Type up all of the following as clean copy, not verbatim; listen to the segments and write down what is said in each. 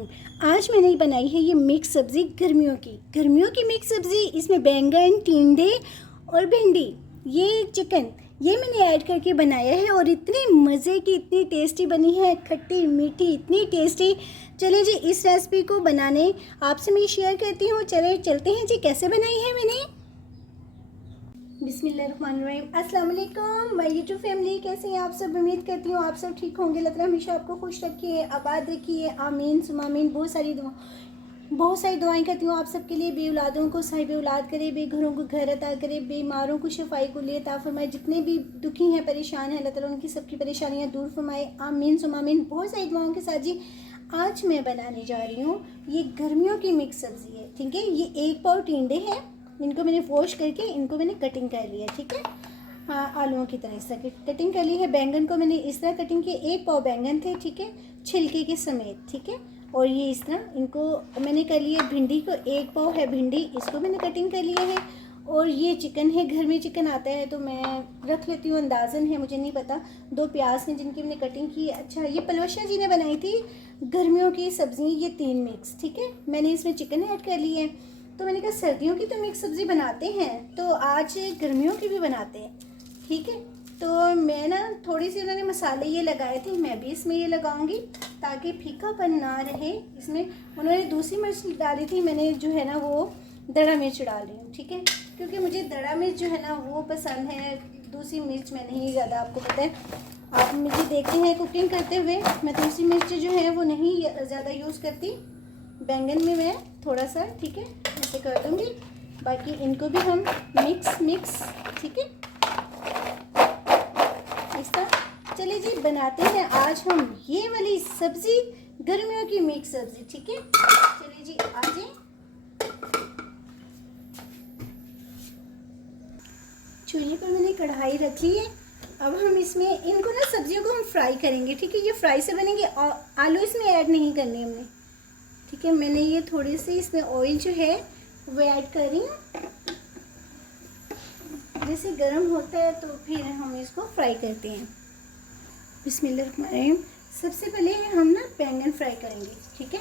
बिस्मिल्लाहिर्रहमानिर्रहीम। आज मैंने बनाई है ये मिक्स सब्ज़ी गर्मियों की मिक्स सब्ज़ी। इसमें बैंगन, टिंडे और भिंडी, ये चिकन, ये मैंने ऐड करके बनाया है और इतनी मज़े की, इतनी टेस्टी बनी है, खट्टी मीठी, इतनी टेस्टी। चलिए जी, इस रेसिपी को बनाने आपसे मैं शेयर करती हूँ। चले चलते हैं जी, कैसे बनाई है मैंने। बिस्मिल्लाहिर्रहमानिर्रहीम। अस्सलाम वालेकुम माय यूट्यूब फैमिली, कैसे हैं आप सब। उम्मीद करती हूँ आप सब ठीक होंगे। अल्लाह ताला हमेशा आपको खुश रखिए, आबाद रखिए, आमीन सुमा आमीन। बहुत सारी दुआएं करती हूँ आप सबके लिए। बे औलादों को साहिब औलाद करे, बेघरों को घर अता करे, बीमारों को शफाई को लिए अता फरमाए, जितने भी दुखी हैं, परेशान हैं, अल्लाह ताला उनकी सबकी परेशानियाँ दूर फरमाए, आमीन सुमा आमीन। बहुत सारी दुआओं के साथ जी आज मैं बनाने जा रही हूँ ये गर्मियों की मिक्स सब्ज़ी है। ठीक है, ये 1 पाव टिंडे हैं, इनको मैंने वॉश करके इनको मैंने कटिंग कर लिया। ठीक है, हाँ, आलूओं की तरह इस तरह कटिंग कर ली है। बैंगन को मैंने इस तरह कटिंग की, 1 पाव बैंगन थे, ठीक है, छिलके के समेत। ठीक है, और ये इस तरह इनको मैंने कर लिया। भिंडी को 1 पाव है भिंडी, इसको मैंने कटिंग कर लिया है। और ये चिकन है, घर में चिकन आता है तो मैं रख लेती हूँ, अंदाज़न है, मुझे नहीं पता। 2 प्याज हैं जिनकी मैंने कटिंग की। अच्छा, ये पलवशा जी ने बनाई थी गर्मियों की सब्ज़ी, ये 3 मिक्स। ठीक है, मैंने इसमें चिकन ऐड कर ली है। तो मैंने कहा सर्दियों की तो मिक्स सब्ज़ी बनाते हैं, तो आज गर्मियों की भी बनाते हैं। ठीक है, तो मैं ना थोड़ी सी उन्होंने मसाले ये लगाए थे, मैं भी इसमें ये लगाऊंगी ताकि फीकापन ना रहे इसमें। उन्होंने दूसरी मिर्च डाली थी, मैंने जो है ना वो दड़ा मिर्च डाल रही हूँ। ठीक है, क्योंकि मुझे दड़ा मिर्च जो है ना वो पसंद है, दूसरी मिर्च मैं नहीं ज़्यादा, आपको पता है, आप मुझे देखते हैं कुकिंग करते हुए, मैं दूसरी मिर्च जो है वो नहीं ज़्यादा यूज़ करती। बैंगन में मैं थोड़ा सा, ठीक है, ऐसे कर दूँगी। बाकी इनको भी हम मिक्स, ठीक है, इस तरह। चलिए जी, बनाते हैं आज हम ये वाली सब्ज़ी, गर्मियों की मिक्स सब्ज़ी। ठीक है, चलिए जी, आ जाए। चूल्हे पर मैंने कढ़ाई रख ली है। अब हम इसमें इनको ना सब्जियों को हम फ्राई करेंगे। ठीक है, ये फ्राई से बनेंगे और आलू इसमें ऐड नहीं करने हमने। ठीक है, मैंने ये थोड़ी सी इसमें ऑयल जो है वो ऐड कर रही हूँ। जैसे गर्म होता है तो फिर हम इसको फ्राई करते हैं। बिस्मिल्लाहिर्रहमानिर्रहीम। सबसे पहले हम ना बैंगन फ्राई करेंगे। ठीक है,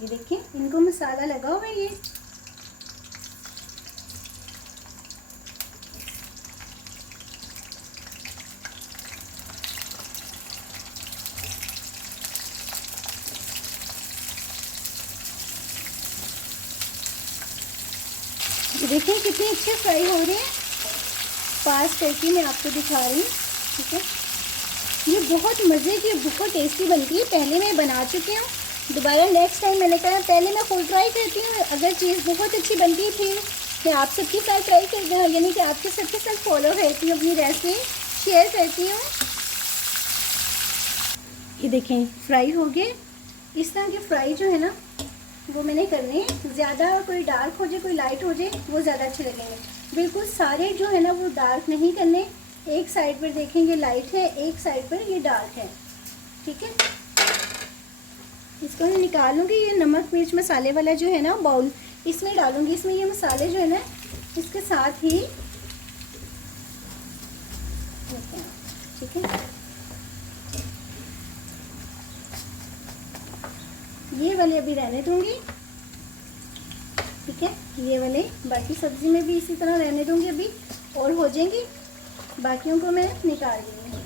ये देखिए, इनको मसाला लगा हुआ है। ये देखिए कितने अच्छे फ्राई हो रहे हैं, पास करके मैं आपको दिखा रही हूँ। ठीक है, ये बहुत मज़े की, बहुत टेस्टी बनती है। पहले मैं बना चुकी हूँ, दोबारा नेक्स्ट टाइम मैंने कहा पहले मैं खुद ट्राई करती हूँ, अगर चीज़ बहुत अच्छी बनती है फिर मैं आप सबके साथ ट्राई करती हूँ, यानी कि आपके सबके साथ फॉलो करती हूँ, अपनी रेसिपी शेयर करती हूँ। ये देखें फ्राई हो गए। इस तरह के फ्राई जो है ना वो मैंने करने हैं। ज़्यादा कोई डार्क हो जाए, कोई लाइट हो जाए, वो ज़्यादा अच्छे लगेंगे। बिल्कुल सारे जो है ना वो डार्क नहीं करने। एक साइड पर देखेंगे लाइट है, एक साइड पर ये डार्क है। ठीक है, इसको मैं निकालूंगी। ये नमक मिर्च मसाले वाला जो है ना बाउल, इसमें डालूंगी। इसमें ये मसाले जो है ना इसके साथ ही, ठीक है, ये वाले अभी रहने दूंगी। ठीक है, ये वाले बाकी सब्जी में भी इसी तरह रहने दूंगी अभी, और हो जाएंगी। बाकियों को मैं निकाल दूंगी।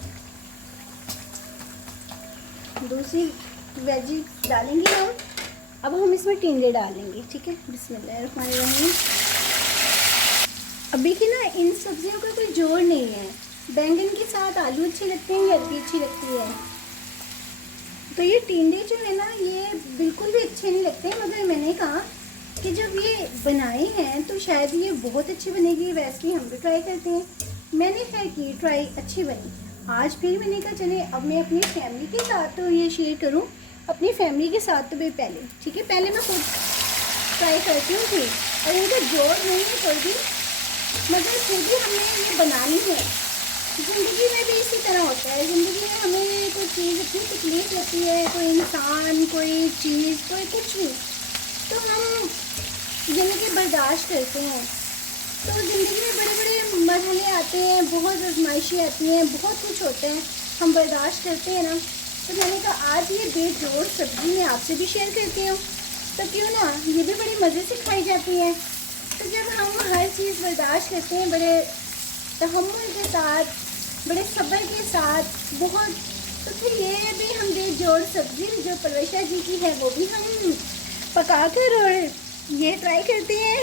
दूसरी वेजी डालेंगे हम। अब हम इसमें टिंडे डालेंगे। ठीक है, बिस्मिल्लाहिर्रहमानिर्रहीम। अभी की ना इन सब्जियों का कोई जोड़ नहीं है। बैंगन के साथ आलू अच्छे लगते हैं, ये अरबी अच्छी लगती है, तो ये टिंडे जो है ना ये बिल्कुल भी अच्छे नहीं लगते। मगर मैंने कहा कि जब ये बनाए हैं तो शायद ये बहुत अच्छी बनेगी, वैसे ही हम भी ट्राई करते हैं। मैंने खैर की ट्राई, अच्छी बनी। आज फिर मैंने कहा चले अब मैं अपनी फैमिली के साथ तो ये शेयर करूं, अपनी फैमिली के साथ तो भाई पहले। ठीक है, पहले मैं खुद ट्राई करती हूँ फिर, और इनका जोर नहीं है कोई भी, मगर फिर भी हमने ये बनानी है। ज़िंदगी में भी इसी तरह होता है। ज़िंदगी में हमें कोई चीज़ इतनी तकलीफ होती है, कोई इंसान, कोई चीज़, कोई कुछ भी, तो हम ज़िंदगी बर्दाश्त करते हैं। तो ज़िंदगी में बड़े बड़े मरहले आते हैं, बहुत आजमाइशें आती हैं, बहुत कुछ होते हैं, हम बर्दाश्त करते हैं ना। तो मैंने कहा आज ये बेजोड़ सब्ज़ी मैं आपसे भी शेयर करती हूँ, तो क्यों ना, ये भी बड़ी मज़े से खाई जाती है। तो जब हम हर चीज़ बर्दाश्त करते हैं बड़े तहम्मुल के साथ, बड़े सब्र के साथ बहुत, तो फिर ये भी हम बेजोड़ सब्ज़ी जो परवरिशा जी की है वो भी हम पका कर और ये ट्राई करते हैं।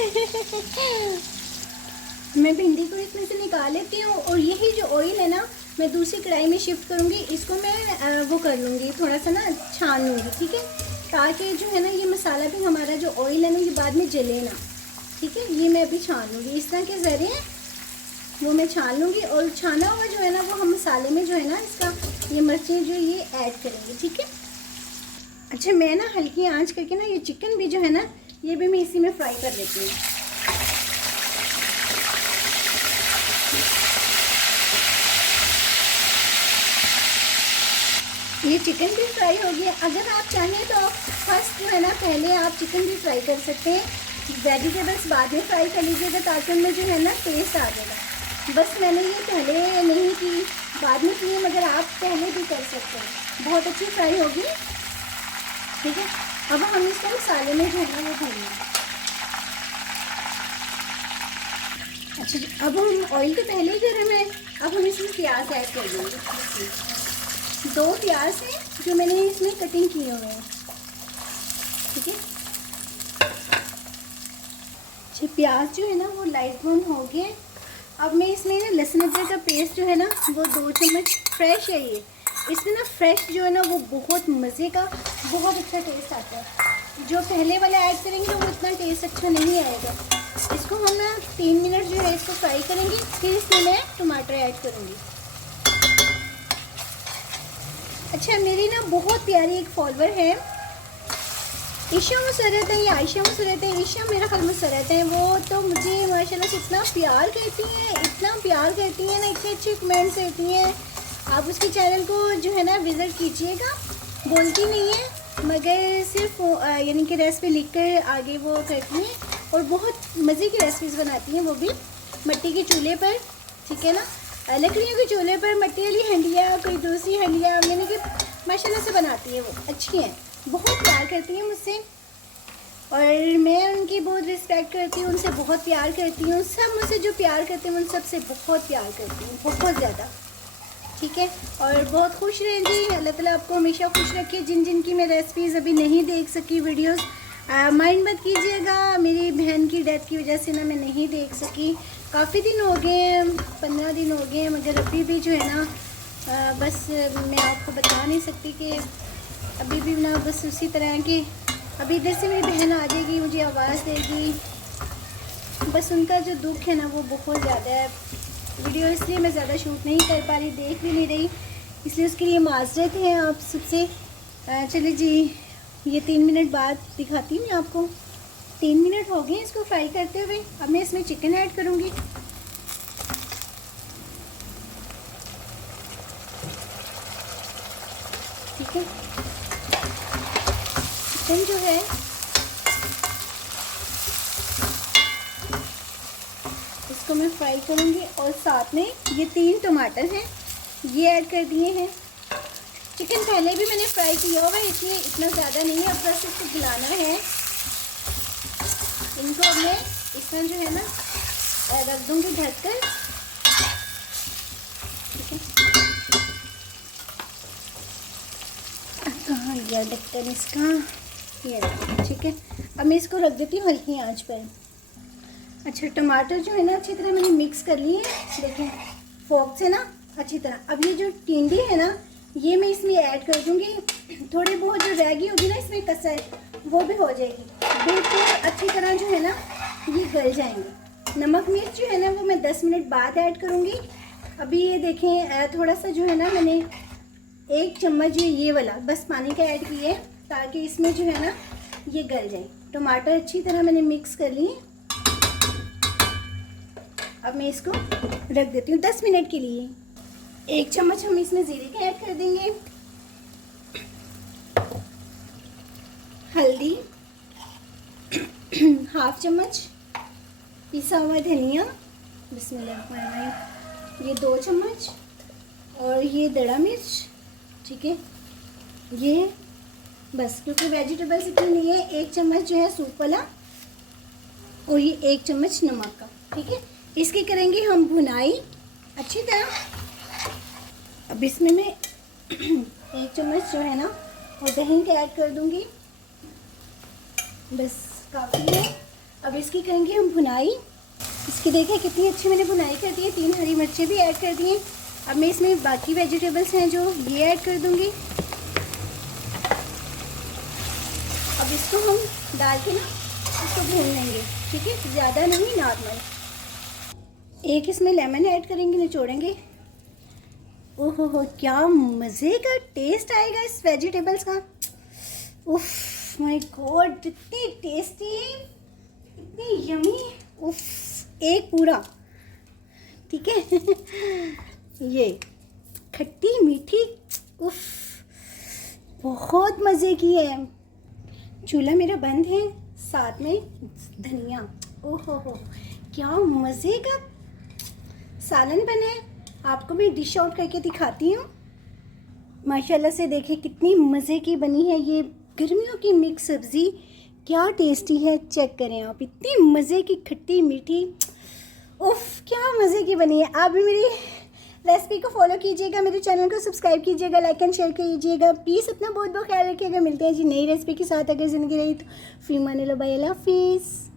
मैं भिंडी को इसमें से निकाल लेती हूँ और यही जो ऑयल है ना मैं दूसरी कढ़ाई में शिफ्ट करूँगी, इसको मैं वो कर लूँगी, थोड़ा सा ना छान लूँगी, ठीक है, ताकि जो है ना ये मसाला भी हमारा जो ऑयल है ना ये बाद में जले ना, ठीक है। ये मैं अभी छान लूँगी, इस तरह के ज़रिए वो मैं छान लूँगी और छाना हुआ जो है ना वो हम मसाले में जो है ना इसका ये मिर्चें जो ये ऐड करेंगे, ठीक है। अच्छा, मैं ना हल्की आंच करके ना ये चिकन भी जो है ना ये भी मैं इसी में फ्राई कर लेती हूँ। ये चिकन भी फ्राई हो गया। अगर आप चाहें तो फर्स्ट जो है ना पहले आप चिकन भी फ्राई कर सकते हैं, वेजिटेबल्स बाद में फ्राई कर लीजिएगा ताकि उनमें जो है ना टेस्ट आ जाएगा। बस मैंने ये पहले नहीं की, बाद में की, मगर आप पहले भी कर सकते हैं। बहुत अच्छी फ्राई होगी, ठीक है। अब हम इसको मसाले में जो है ना वो भरेंगे। अच्छा, अब हम ऑयल तो पहले ही गर्म है, अब हम इसमें प्याज ऐड कर देंगे। 2 प्याज हैं जो मैंने इसमें कटिंग किए हुए हैं, ठीक है। अच्छा, प्याज जो है ना वो लाइट ब्राउन हो गए। अब मैं इसमें ना लहसुन अदरक का पेस्ट जो है ना वो 2 चम्मच फ्रेश है ये, इसमें ना फ्रेश जो है ना वो बहुत मज़े का बहुत अच्छा टेस्ट आता है। जो पहले वाला ऐड करेंगे वो इतना टेस्ट अच्छा नहीं आएगा। इसको हम ना 3 मिनट जो है इसको फ्राई करेंगे, फिर इसमें मैं टमाटर ऐड करूँगी। अच्छा, मेरी ना बहुत प्यारी एक फॉलोअर है, ईशा मुसरत है या आयशा मुसरत है, ईशा मेरा ख्याल मुसरत है, वो तो मुझे माशाल्लाह से इतना प्यार करती हैं, इतना प्यार करती हैं ना, इतने अच्छे कमेंट्स देती हैं। आप उसके चैनल को जो है ना विज़िट कीजिएगा। बोलती नहीं है मगर सिर्फ यानी कि रेसिपी लिख कर आगे वो करती हैं और बहुत मज़े की रेसिपीज़ बनाती हैं, वो भी मिट्टी के चूल्हे पर, ठीक है ना, लकड़ियों के चूल्हे पर मिट्टी वाली हंडिया, कोई दूसरी हंडिया यानी कि माशाल्लाह से बनाती है। वो अच्छी हैं, बहुत प्यार करती हैं मुझसे और मैं उनकी बहुत रिस्पेक्ट करती हूँ, उनसे बहुत प्यार करती हूँ। सब मुझसे जो प्यार करते हैं उन सबसे बहुत प्यार करती हूँ, बहुत ज़्यादा, ठीक है। और बहुत खुश रहें जी, अल्लाह ताला आपको हमेशा खुश रखे। जिन जिन की मैं रेसिपीज़ अभी नहीं देख सकी वीडियोस, माइंड मत कीजिएगा, मेरी बहन की डेथ की वजह से ना मैं नहीं देख सकी। काफ़ी दिन हो गए हैं, 15 दिन हो गए हैं, मगर अभी भी जो है ना बस मैं आपको बता नहीं सकती कि अभी भी ना बस उसी तरह की, अभी इधर से मेरी बहन आ जाएगी, मुझे आवाज़ देगी, बस उनका जो दुख है ना वो बहुत ज़्यादा है। वीडियो इसलिए मैं ज़्यादा शूट नहीं कर पा रही, देख भी नहीं रही, इसलिए उसके लिए माजरत है आप सबसे। चलिए जी, ये 3 मिनट बाद दिखाती हूँ मैं आपको। 3 मिनट हो गए इसको फ्राई करते हुए। अब मैं इसमें चिकन ऐड करूँगी। ठीक है, चिकन जो है इसको मैं फ्राई करूँगी और साथ में ये 3 टमाटर हैं ये ऐड कर दिए हैं। चिकन पहले भी मैंने फ्राई किया हुआ है इसलिए इतना ज़्यादा नहीं है, अब बस इसको गलाना है। इनको अब मैं इसमें जो है ना रख दूँगी ढककर, ठीक है। कहाँ गया ढक्कन इसका, ये ठीक है। अब मैं इसको रख देती हूँ हल्की आंच पर। अच्छा, टमाटर जो है ना अच्छी तरह मैंने मिक्स कर लिए, देखें फोक से ना अच्छी तरह। अब ये जो टिंडी है ना ये मैं इसमें ऐड कर दूँगी, थोड़ी बहुत जो रह गई होगी ना इसमें कसर वो भी हो जाएगी, बिल्कुल अच्छी तरह जो है ना ये गल जाएंगे। नमक मिर्च जो है ना वो मैं 10 मिनट बाद ऐड करूँगी। अभी ये देखें थोड़ा सा जो है ना मैंने 1 चम्मच ये वाला बस पानी का ऐड किया है ताकि इसमें जो है ना ये गल जाए। टमाटर अच्छी तरह मैंने मिक्स कर लिए। अब मैं इसको रख देती हूँ 10 मिनट के लिए। 1 चम्मच हम इसमें जीरे का ऐड कर देंगे, हल्दी 1/2 चम्मच, पिसा हुआ धनिया बिस्मिल्लाह, ये 2 चम्मच और ये दड़ा मिर्च, ठीक है। ये बस, क्योंकि वेजिटेबल्स इतनी नहीं है, 1 चम्मच जो है सूप वाला और ये 1 चम्मच नमक का, ठीक है। इसकी करेंगे हम भुनाई अच्छी तरह। अब इसमें मैं 1 चम्मच जो है ना वो दही का ऐड कर दूंगी, बस काफ़ी है। अब इसकी करेंगे हम भुनाई। इसकी देखिए कितनी अच्छी मैंने भुनाई कर दी है, 3 हरी मिर्चें भी ऐड कर दी हैं। अब मैं इसमें बाकी वेजिटेबल्स हैं जो ये ऐड कर दूंगी। अब इसको हम डाल के ना इसको भून लेंगे, ठीक है, ज़्यादा नहीं, नॉर्मल। एक इसमें लेमन ऐड करेंगे, निचोड़ेंगे। ओहो हो, क्या मज़े का टेस्ट आएगा इस वेजिटेबल्स का। उफ माय गॉड, इतनी टेस्टी, इतनी यमी। उफ, एक पूरा, ठीक है। ये खट्टी मीठी, उफ बहुत मज़े की है। चूल्हा मेरा बंद है, साथ में धनिया। ओहो हो, क्या मज़े का सालन बना है। आपको मैं डिश आउट करके दिखाती हूँ। माशाल्लाह से देखिए कितनी मज़े की बनी है ये गर्मियों की मिक्स सब्ज़ी, क्या टेस्टी है। चेक करें आप, इतनी मज़े की खट्टी मीठी, उफ क्या मज़े की बनी है। आप भी मेरी रेसिपी को फॉलो कीजिएगा, मेरे चैनल को सब्सक्राइब कीजिएगा, लाइक एंड शेयर कीजिएगा। प्लीज़ अपना बहुत बहुत ख्याल रखिएगा। मिलते हैं जी नई रेसिपी के साथ। अगर ज़िंदगी रही तो फी मान लो, बाय, अल्लाह हाफिज़।